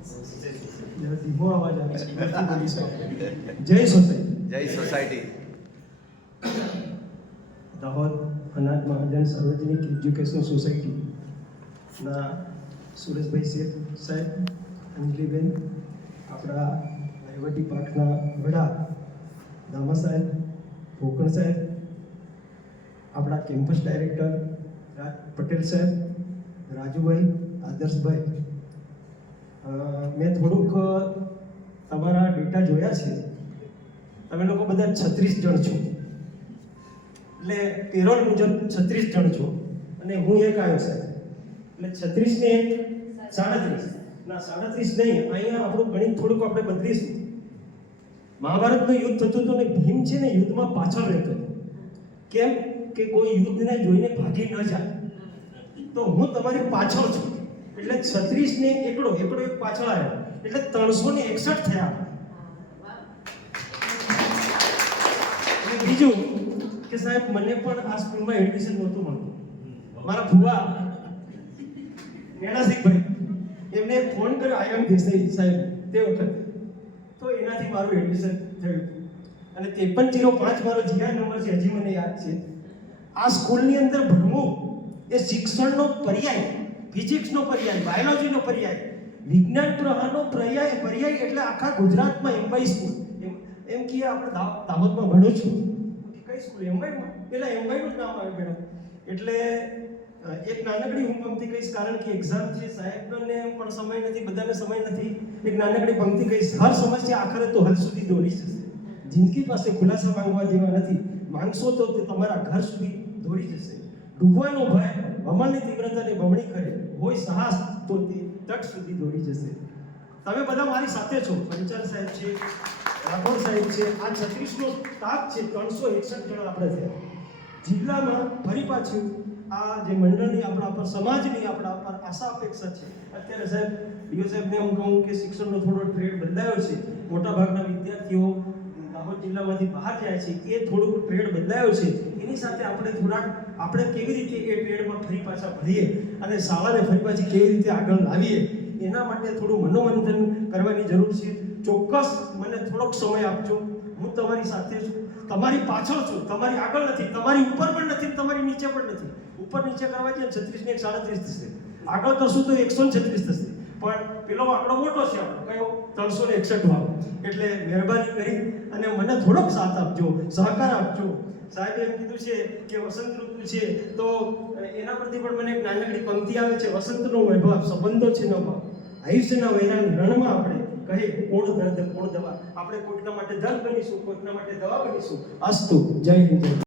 ધીમો અવાજ આવે છે. જય સોસાયટી. જય સોસાયટી. દાહોદ અનાથ મહાજન સાર્વજનિક એજ્યુકેશન સોસાયટીના સુરેશભાઈ શેઠ સાહેબ, અંજલીબેન, આપણા વહીવટી પાકના વડા દામા સાહેબ, ભોકણ સાહેબ, આપણા કેમ્પસ ડાયરેક્ટર પટેલ સાહેબ, રાજુભાઈ, આદર્શભાઈ, મેં થોડુંક તમારા ડેટા જોયા છે. તમે લોકો બધા 36 જણ છો, એટલે પેરોલ મુજબ 36 જણ છો અને હું એક આવ્યો સાહેબ, એટલે 36 ને 37 ના 37 નહીં. અહીંયા આપણું ગણિત થોડુંક આપણે બદલીશું. મહાભારતનું યુદ્ધ થતું હતું ને ભીમ છે ને યુદ્ધમાં પાછળ રહેતો હતો. કેમ કે કોઈ યુદ્ધને જોઈને ભાગી ન જાય. તો હું તમારી પાછળ છું, એટલે 36 ને એકડો એક પાછળ આવ્યો, એટલે 361 થયા. બીજું કે સાહેબ, મને પણ આ સ્કૂલમાં એડમિશન નહોતું મળતું. મારા ભુવા નેનાસિકભાઈ એમને ફોન કર્યો આયમ દેસાઈ સાહેબ તે વખતે, તો એનાથી મારું એડમિશન થયું. અને 5305 મારો જીઆર નંબર છે, હજી મને યાદ છે. આ સ્કૂલની અંદર ભણવું એ શિક્ષણનો પર્યાય, ફિઝિક્સનો પર્યાય, બાયોલોજીનો પર્યાય, વિજ્ઞાન પ્રવાહનો પર્યાય એટલે આખા ગુજરાતમાં એમવાય સ્કૂલ. એમ કે આપણે દાહોદમાં ભણું છું, કઈ સ્કૂલ એમવાયમાં, પેલા એમવાયનું જ નામ આવે મેડમ. એટલે એક નાનકડી હું પંક્તિ કહીશ, કારણ કે એક્ઝામ છે, સાહેબને પણ સમય નથી, બધાને સમય નથી. એક નાનકડી પંક્તિ કહીશ. હર સમસ્યા આખરે તો હલ સુધી દોરી જશે. જિંદગી પાસે ખુલાસા માંગવા જેવા નથી, માંગશો તો તે તમારા ઘર સુધી દોરી જશે. ડૂબવાનો ભય વમળની તીવ્રતાને બમણી કરે, હોય સાહસ તો તે તટ સુધી દોરી જશે. તમે બધા મારી સાથે છો. પંચાલ સાહેબ છે, રાઠોડ સાહેબ છે, આ 36 નો સ્ટાફ છે. 361 જણ આપણે થયા. જિલ્લામાં ફરી પાછું આ જે મંડળની આપણા પર, સમાજની આપણા પર આશા અપેક્ષા છે. અત્યારે સાહેબ ડીઓ સાહેબને હું કહું કે શિક્ષણનો થોડો ટ્રેડ બદલાયો છે. મોટાભાગના વિદ્યાર્થીઓ દાહોદ જિલ્લામાંથી બહાર જાય છે, એ થોડુંક ટ્રેડ બદલાયો છે. એની સાથે આપણે કેવી રીતે એ ટ્રેડમાં ફરી પાછા ભળીએ અને શાળાને ફરી પાછી કેવી રીતે આગળ લાવીએ, એના માટે થોડું મનોમંથન કરવાની જરૂર છે. ચોક્કસ મને થોડોક સમય આપજો. હું તમારી સાથે છું, તમારી પાછળ છું, તમારી આગળ નથી, તમારી ઉપર પણ નથી, તમારી નીચે પણ નથી. ઉપર નીચે કરવા જઈએ 36 ને 37 થશે, આગળ કરશું તો 136 થશે. પણ પેલો આંકડો મોટો છે, કયો 361 વાળો. એટલે મહેરબાની કરી અને મને થોડોક સાથ આપજો, સહકાર આપજો. સાહેબે એમ કીધું છે કે વસંત ઋતુ છે, તો એના પરથી પણ મને એક નાનકડી પંક્તિ આવે છે. વસંતનો વૈભવ સંબંધો છે ન ભાવ, આયુષ્યના વૈરાન રણમાં આપણે કહે કોણ દર્દ કોણ દવા. આપણે કોઈકના માટે દર્દ બનીશું, કોઈકના માટે દવા બનીશું. અસ્તુ. જય હિન્દ.